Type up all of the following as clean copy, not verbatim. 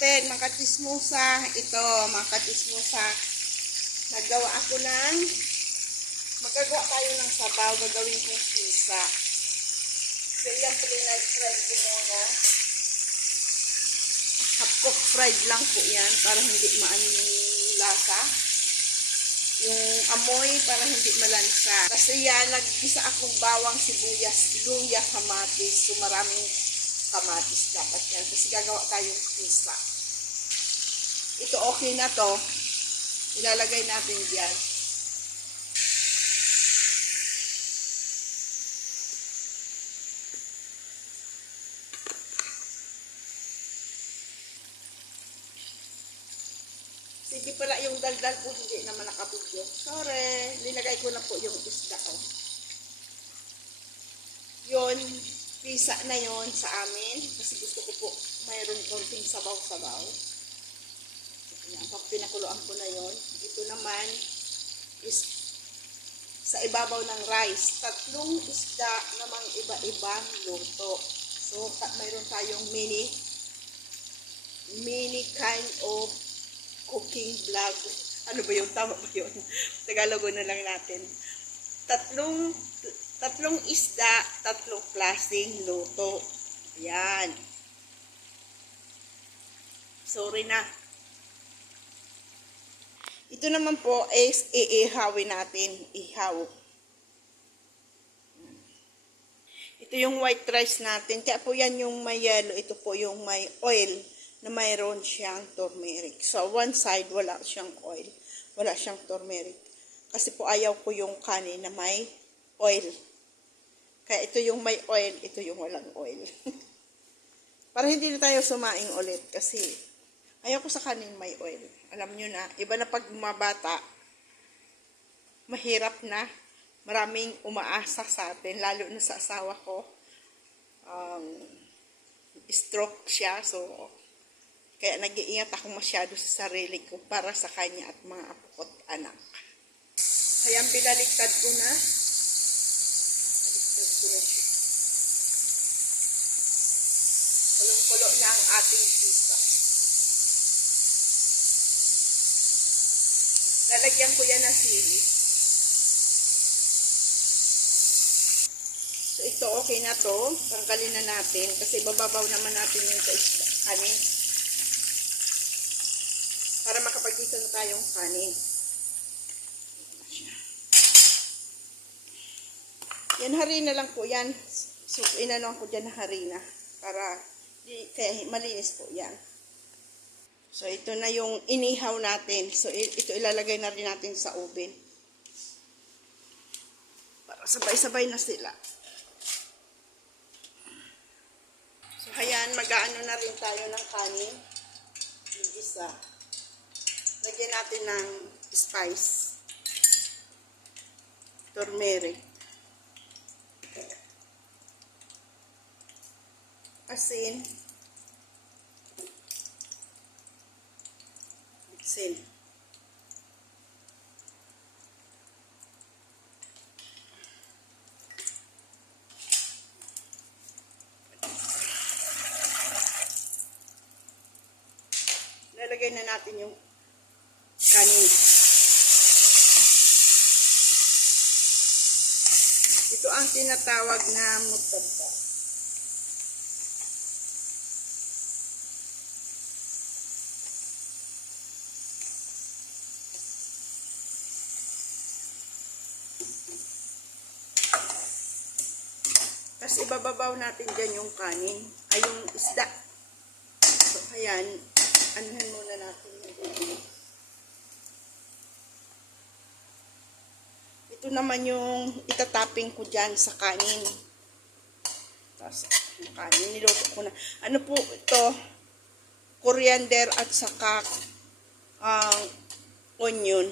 natin, mga katismusa. Ito, mga katismusa. Nagawa ako ng, magagawa tayo ng sabaw, gagawin kong pizza. So, yan pinag-fried ko muna. Half-cook fried lang po yan, para hindi maano yung lasa. Yung amoy, para hindi malansa. Kasi yan, nag-isa akong bawang, sibuyas, luya, kamatis. So, maraming kamatis dapat yan. Kasi gagawa tayong pizza. Ito okay na to. Ilalagay natin dyan. Sige pala yung daldal po, hindi naman nakabigyo. Sorry, nilagay ko na po yung isda ko. Yun, pisa na yon sa amin. Kasi gusto ko po mayroon konting sabaw-sabaw. Ayan, pinakuloan ko na yon. Ito naman is sa ibabaw ng rice. 3 isda namang iba-ibang luto. So, mayroon tayong mini kind of cooking vlog. Ano ba yung tama ba yun? Tagalog na lang natin. Tatlong isda, 3 klaseng luto. Ayan. Sorry na. Ito naman po is iihawin natin. Ihaw. Ito yung white rice natin. Kaya po yan yung may yellow. Ito po yung may oil na mayroon siyang turmeric. So, one side, wala siyang oil. Wala siyang turmeric. Kasi po ayaw ko yung kanin na may oil. Kaya ito yung may oil, ito yung walang oil. Para hindi na tayo sumaing ulit. Kasi ayaw ko sa kanin may oil. Alam nyo na, iba na pag mabata, mahirap na. Maraming umaasa sa atin, lalo na sa asawa ko. Stroke siya, so kaya nag-iingat ako masyado sa sarili ko para sa kanya at mga apo at anak. Kaya binaliktad ko na. Baliktad ko na siya. Kulong-kulo na ang ating pizza. Lalagyan ko yan ng sili. So ito okay na to. Tanggalin na natin kasi bababaw naman natin yung kanin. Para makapagdito na tayong kanin. Yan, harina lang po yan. So, inano ko dyan na harina. Para, kaya malinis po yan. So, ito na yung inihaw natin. So, ito ilalagay na rin natin sa oven. Para sabay-sabay na sila. So, ayan, mag-aano na rin tayo ng kanin. Yung isa. Lagyan natin ng spice. Turmeric. Asin. Bitsin. Lalagay na natin yung kanin. Ito ang tinatawag na murtada. Tapos ibababaw natin dyan yung kanin, ay yung isda. So, ayan, anuhan muna natin yung ito naman yung itatapping ko dyan sa kanin. Tapos, yung kanin, niluto ko na. Ano po ito? Coriander at saka onion.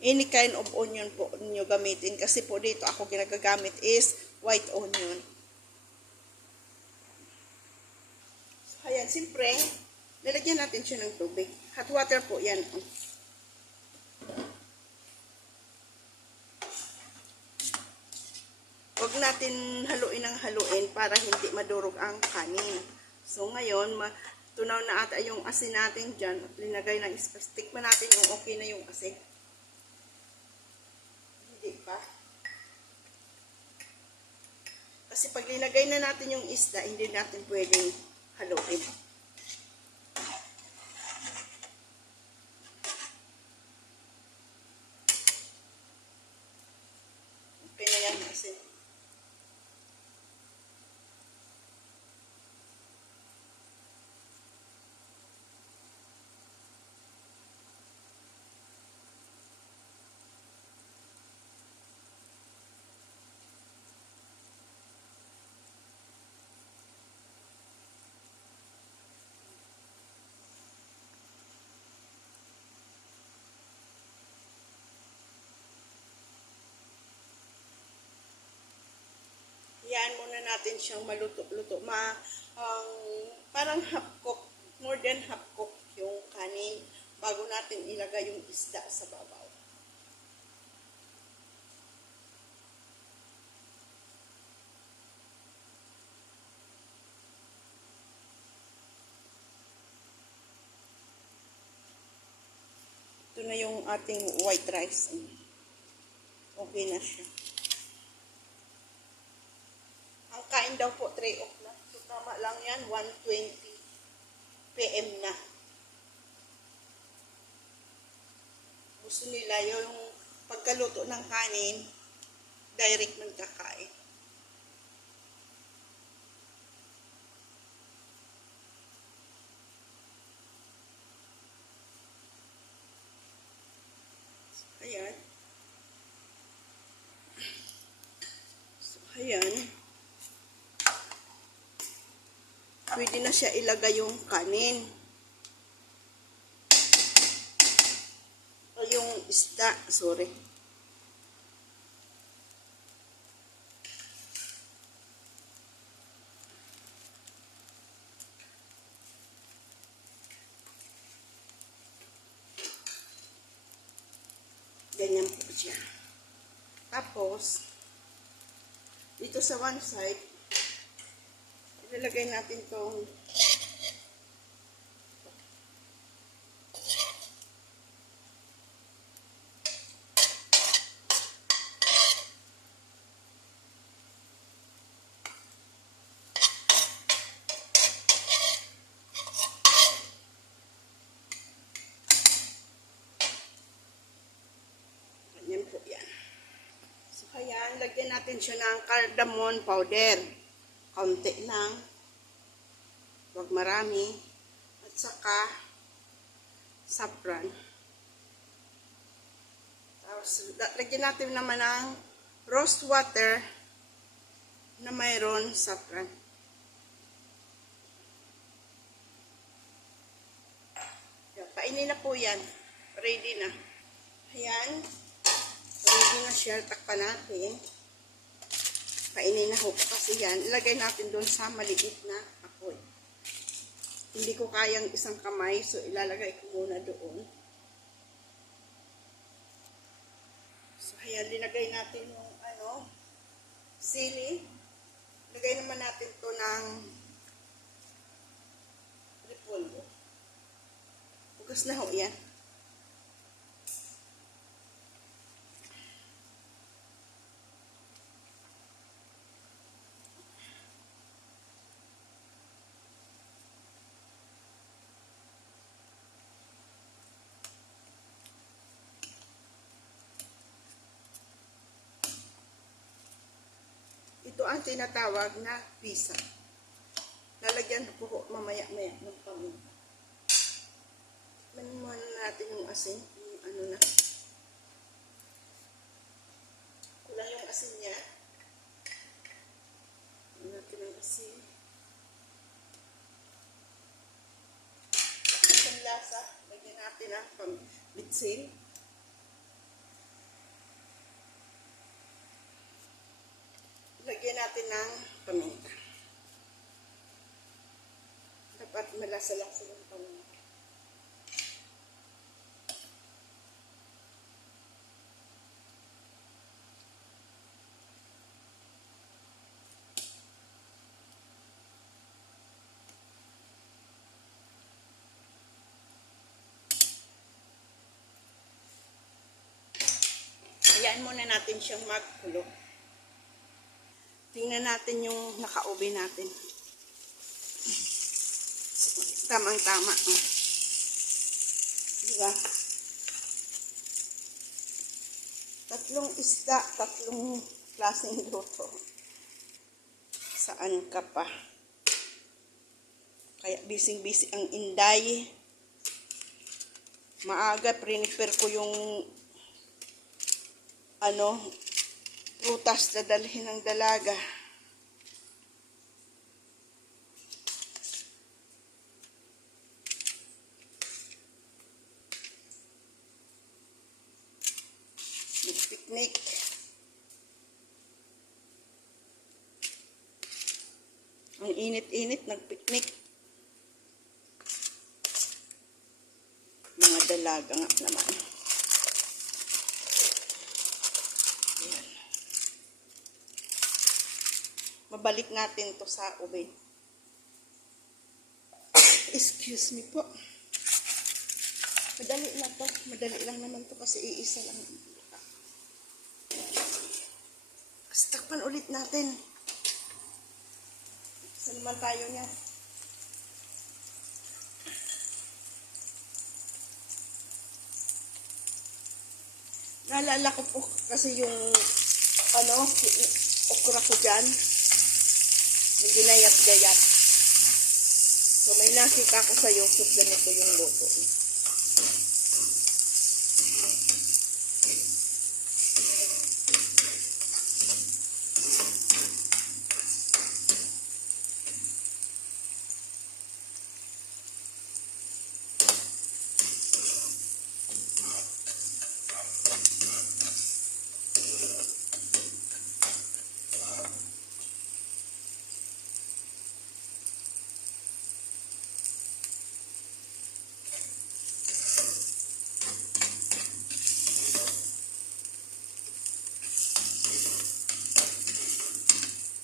Any kind of onion po nyo gamitin. Kasi po dito ako ginagagamit is white onion. So, ayan, siyempre, lalagyan natin siya ng tubig. Hot water po yan. Huwag natin haluin ng haluin para hindi madurog ang kanin. So, ngayon, Tunaw na ata yung asin natin dyan. At linagay ng spice. Tikman natin yung okay na yung asin. Hindi pa. Kasi pag linagay na natin yung isda, hindi natin pwedeng haluin. Okay na yan asin. Yan muna natin siyang maluto-luto. Parang half cook, more than half cook yung kanin bago natin ilagay yung isda sa babaw. Ito na yung ating white rice. Okay na siya. Ang kain daw po 3 o'clock. So, tama lang yan. 1:20 PM na. Gusto nila yung pagkaluto ng kanin, direct magkakain. Ayan. So, ayan. Pwede na siya ilagay yung kanin. O yung isda, sorry. Ganyan po siya. Tapos, dito sa one side, ilalagay natin tong ganyan po yan. So, ayan, lagyan natin siya ng cardamom powder. Kaunti lang. Huwag marami. At saka, saffron. Tapos, lagyan natin naman ng rose water na mayroon saffron. Kainin na po yan. Ready na. Ayan. Ready na siya. Takpan natin. Kainin na ho kasi yan. Ilagay natin doon sa maliit na apoy. Hindi ko kayang isang kamay, so ilalagay ko muna doon. So, ayan, linagay natin yung sili. Lagay naman natin to ng repolyo. Bukas na ho yan. Ito ang tinatawag na pisa. Lalagyan ko po mamaya-maya ng paminta. Tikman muna natin yung asin. Yung ano na. Kulang yung asin niya. Tignan natin ang asin. Ang lasa. Lagyan natin ang pambitsin. Lagyan natin ng paminta. Dapat malasa-lasa yung paminta. Hayaan muna natin siyang magkulo. Tingnan natin yung nakaubi natin. Tamang-tama. Oh. Diba? Tatlong isda, tatlong klaseng luto. Saan ka pa? Kaya busy-busy ang Inday. Maaga, prepare ko yung prutas na dalhin ng dalaga. Picnic. Ang init-init, nagpiknik. Mga dalaga nga naman. Ayan. Mabalik natin to sa oven. Excuse me po. Madali na to. Madali lang naman to kasi iisa lang. Takpan ulit natin. Saan naman tayo niya? Naalala ko po kasi yung okra ko dyan. Yung ginayat-gayat. So may nakita ko sa YouTube, ganito yung luto.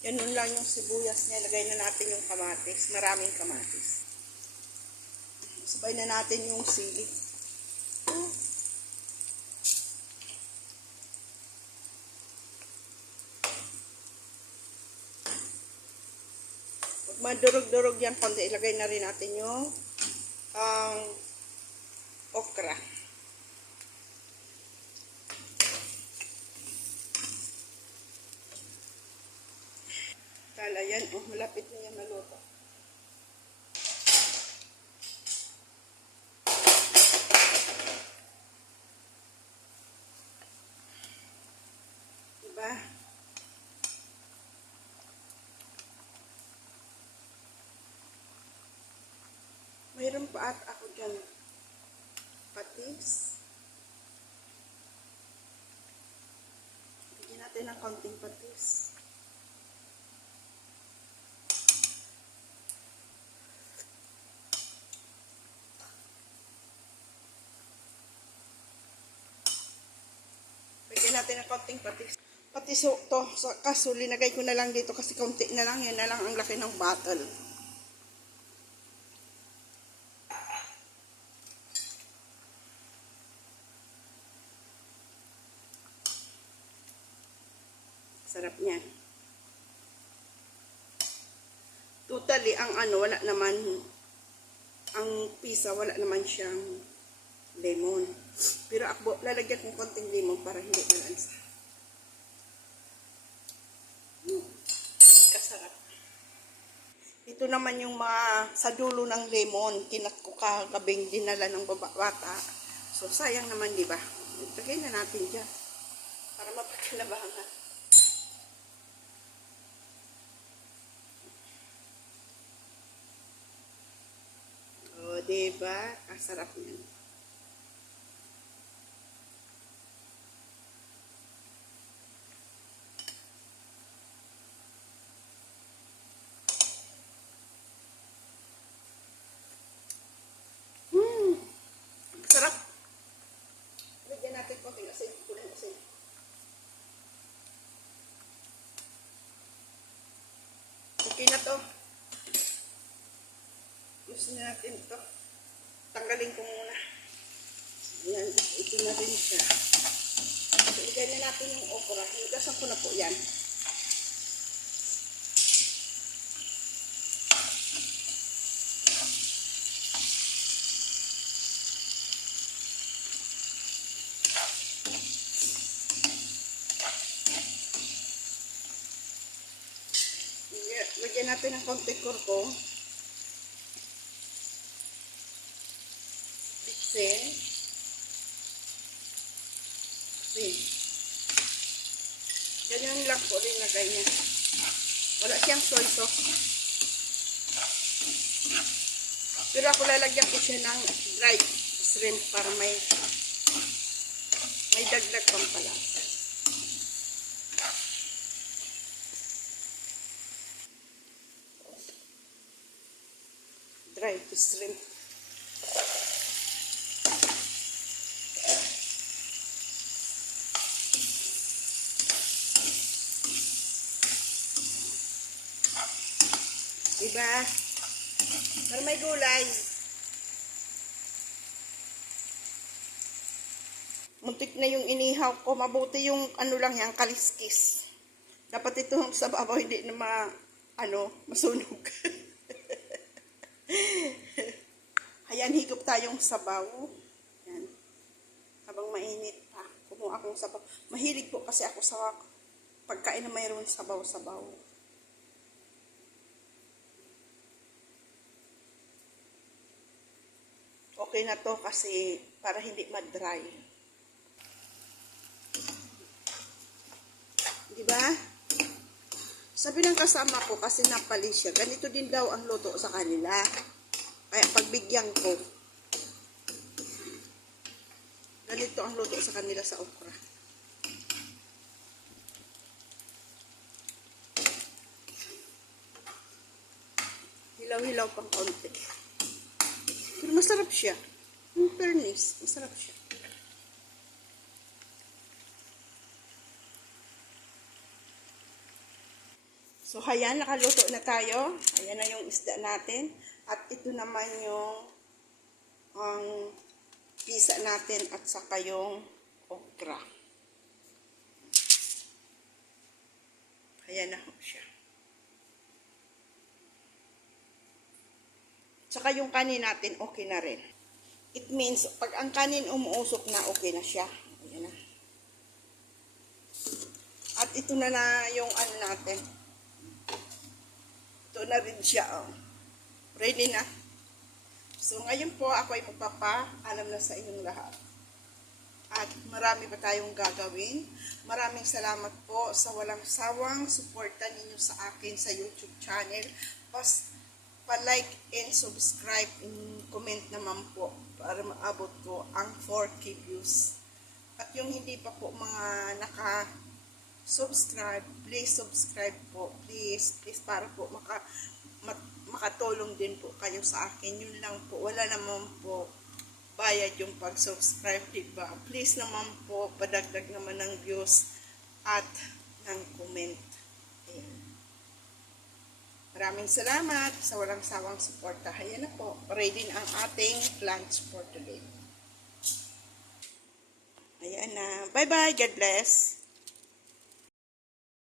Ganun lang yung sibuyas niya. Lagay na natin yung kamatis. Maraming kamatis. Sabay na natin yung sili. Pag madurog-durog yan, konti ilagay na rin natin yung okra. Kala yan, malapit na yan maluto. Diba? Mayroon pa at ako dyan. Patis. Bigyan natin ng kaunting patis. Natin ng konting patis. Patis to, kaso linagay ko na lang dito kasi konti na lang, yan na lang ang laki ng bottle. Sarap niyan. Totally, ang wala naman, ang pizza, wala naman siyang lemon. Pero ako, lalagyan ng konting lemon para hindi malansa. Kasarap. Ito naman yung mga sa dulo ng lemon. Kinat ko kagabing dinala ng bata. So, sayang naman, di ba? Lagay na natin dyan. Para mapagkalabangan. O, di ba? Kasarap yan. Sarap. Lagyan natin konting asin. Kulang asin. Okay na to. Gusto na natin ito. Tanggalin ko muna. Yan. Ito na rin siya. So, ilagay na natin yung okra. Higasan ko na po yan. Lagyan natin ng konti kurko. Bitsin. Asin. Ganyan lang po rin lagay niya. Wala siyang soy sauce. Pero ako lalagyan ko siya ng dried shrimp para may dagdag pang palasa. Dried shrimp. Diba? Para may gulay. Muntik na yung inihaw ko. Mabuti yung ano lang yan, kaliskis. Dapat ito sa babaw hindi na masunog. Ayan, higop tayong sabaw. Yan. Habang mainit pa. Kumuha akong sabaw. Mahilig po kasi ako sa pagkain na mayroon sabaw-sabaw. Okay na to kasi para hindi ma-dry. Diba? Sabi ng kasama ko kasi napali siya, ganito din daw ang luto sa kanila. Kaya pagbigyan ko, ganito ang luto sa kanila sa okra. Hilaw-hilaw pang konti. Pero masarap siya. In fairness, masarap siya. So, ayan, nakaluto na tayo. Ayan na yung isda natin. At ito naman yung pisa natin at saka yung okra. Ayan na siya. Saka yung kanin natin, okay na rin. It means, pag ang kanin umuusok na, okay na siya. Ayan na. At ito na yung ano natin. Ito na rin siya. Oh. Ready na. So, ngayon po, ako ay magpapaalam na sa inyong lahat. At marami pa tayong gagawin. Maraming salamat po sa walang sawang suporta ninyo sa akin sa YouTube channel. Pa-like and subscribe and comment naman po para maabot ko ang 4K views. At yung hindi pa po mga naka-subscribe, please subscribe po. Please para po makatulong din po kayo sa akin. Yun lang po. Wala naman po bayad yung pag-subscribe, diba? Please naman po, padagdag naman ng views at ng comment. Ayan. Maraming salamat sa walang sawang suporta. Ayan na po. Ready na ang ating lunch for today. Ayan na. Bye-bye. God bless.